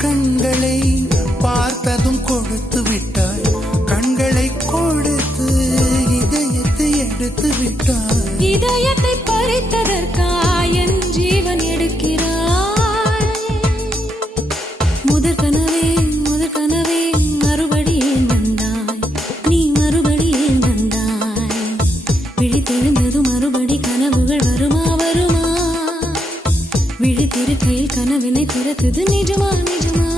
கண்களை பார்த்ததும் கொடுத்து விட்டாய், கண்களை கொடுத்து இதயத்தை எடுத்து விட்டாய். இதயத்தை பறித்ததற்காய் என் ஜீவன் எடுக்கிறாய். முதற் கனவே மறுபடியும் வந்தாய், நீ மறுபடியும் வந்தாய். விழித்தெழுந்தது மறுபடி கனவுகள் வருமா வருமா? விழித்திருக்கையில் கனவினை திறத்தது நிஜமா நிஜமா?